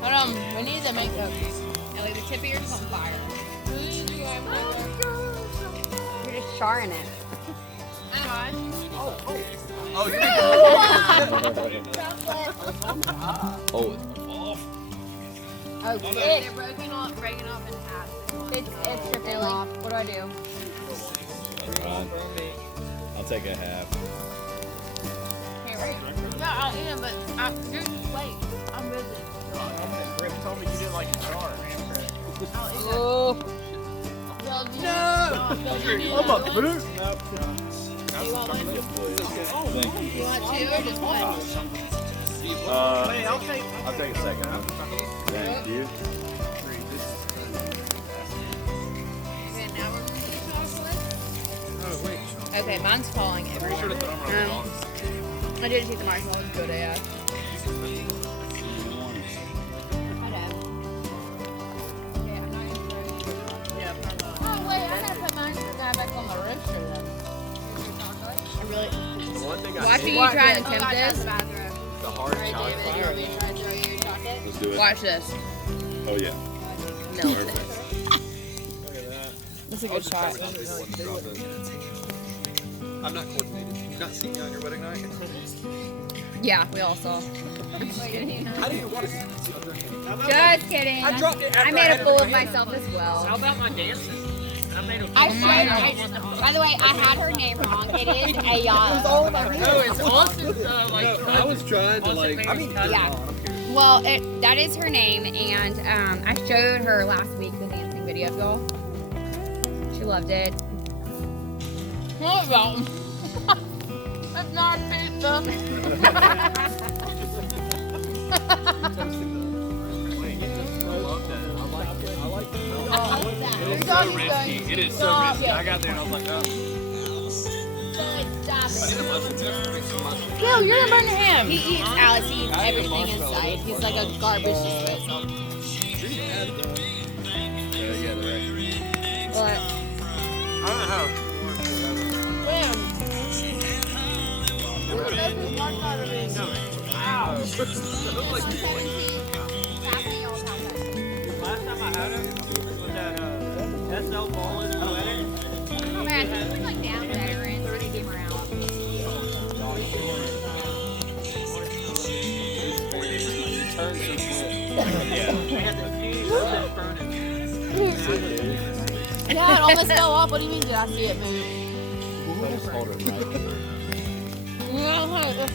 Hold on, we need to make cookies. Ellie, the tip of yours is on fire. You're just charring it. Oh, yeah. Oh, Oh, They're breaking off in half. it's dripping off. What do I do? fine. I'll take a half. Hey, wait. Yeah, I'll eat them, but just wait. I'm busy. Rick told me you didn't like a jar. Oh. Bill, do you No! Bill, do you need I'm a another one? boot. Do you want one? Yes, please. Thank you. You want two or just one? Wait, I'll take a second. Thank you. Okay, now we're going to chocolate. Oh, wait. Okay, mine's falling Pretty sure everywhere. to throw them on. I did take the marshmallows. Good, yeah. Oh, wait, I gotta put mine back on the roaster then. I really. The one thing I Watch hate you try and Oh, attempt gosh, that's this. the bathroom. the hard Alright, chocolate. David, you want me to try and throw you your chocolate? Let's do it. Watch this. Oh, yeah. No. Perfect. Look at that. That's a I'll good just shot. try to drop this. I'm not coordinated. You've not seen me on your wedding night? Yeah, we all saw. I didn't even want to see it. Just kidding. I dropped it after I made had a it fool in of my hand. myself as well. How about my dancing? And I made a I showed. By the way, I had her name wrong. It is Ayala. No, it's Austin. I was trying to, like, I mean, Yeah. Well, that is her name, and I showed her last week the dancing video of y'all. She loved it. What about them? It's not pizza. It is so risky. It is so risky. I got there and I was like, oh. Bill, you're gonna burn your hand. He eats Alice. He eats everything inside. He's like a garbage disposal. Yeah, the record. But I don't know how. Last time I had it was at SL Ball in the wedding. oh man, he was like down veterans when he came around. We had the cheese and burning. Yeah, it almost fell off. What do you mean? Did I see it move? Just hold it right there. Yeah,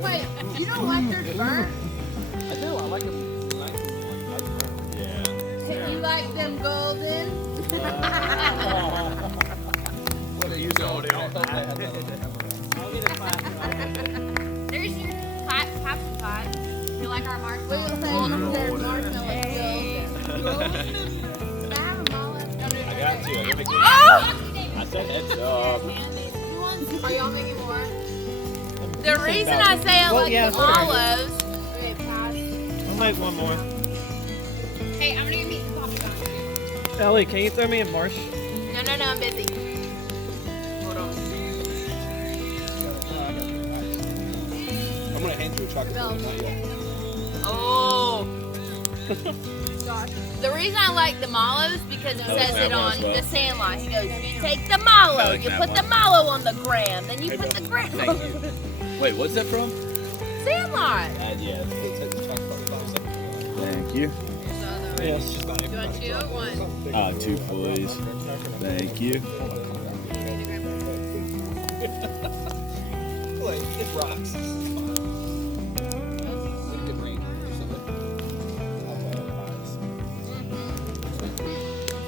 wait, you don't like yours burnt? I do. I like them. Yeah. You like them golden? What are you doing? There's your caption pot. You like our marshmallows? There's marshmallows golden. I have a olive. I got to. I'm gonna get I said heads up. Are y'all making more? The reason I say I like yeah, the sorry. olives. Okay, pass. I'll make one more. Hey, I'm gonna go meet the coffee gun. Ellie, can you throw me a marsh? No, I'm busy. Hold on. I'm gonna hand you a chocolate. Bill. Not yet. Oh. Josh. The reason I like the mallows because it I like says that it one on as well. the sandlot. He goes, you take the mallow, I like you that put the one. mallow on the gram, then you put the gram on Thank you. Wait, what's that from? sandlot. Yeah. Take the chocolate box. Thank you. Yes. Do you want two or one? 2, please. Thank you. Wait, it rocks.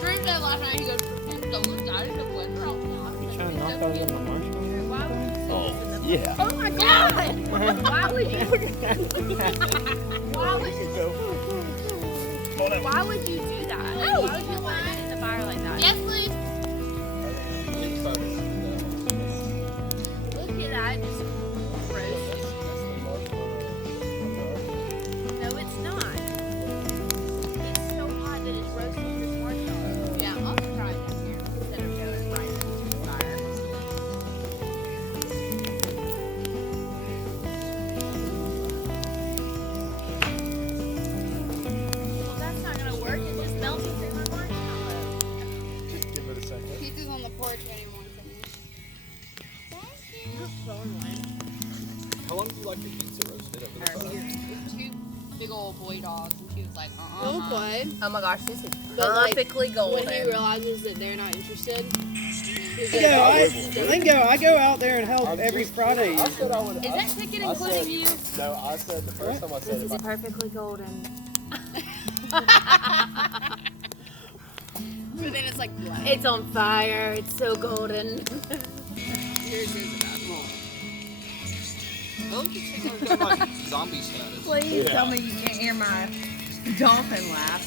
Drink that last night. He goes, "It's so much out of the winter." You trying to knock out my marshmallow? Oh, yeah. Oh my god! Why would you? Why would you do that? Why would you want it in the fire like that? Yes, please. Look at that, just roasted. How long do you like your pizza roasted over the fire? Two big old boy dogs, and she was like, Oh, good. Oh my gosh, this is But, like, perfectly golden. When he realizes that they're not interested, he's I go out there and help every Friday. I said I would. Is that ticket including you? No, I said the first time I said it. perfectly golden. But then it's like, what? It's on fire. It's so golden. Yours is about more. Don't you think I've got like zombie status? Please Yeah. tell me you can't hear my dolphin laugh.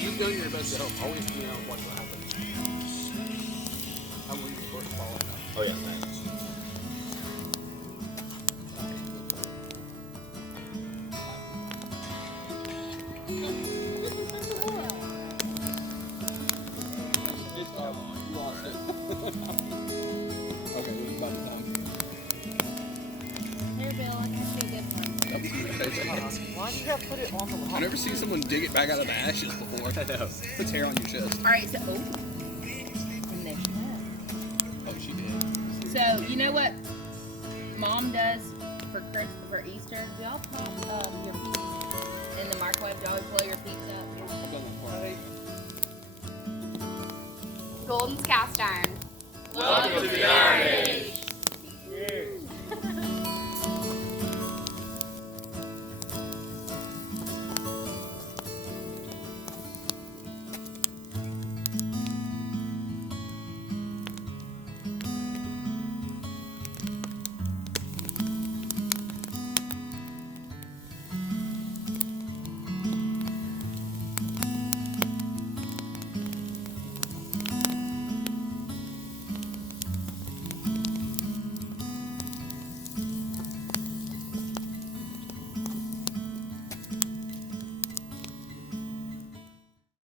You've done your best to help. Always be on what happens. I'm leaving for fall now. Oh yeah, thanks. Okay, this is about the time. Here, Bill, I can see a good one. Why do you have to put it on the I've never seen someone dig it back out of the ashes before. I know. Puts hair on your chest. All right, so, And there she Oh, she did. so you know what Mom does for Easter? Do y'all pop your pizza in the microwave? Do y'all blow your pizza up? I've done that before. Golden's cast iron. Welcome to the Army.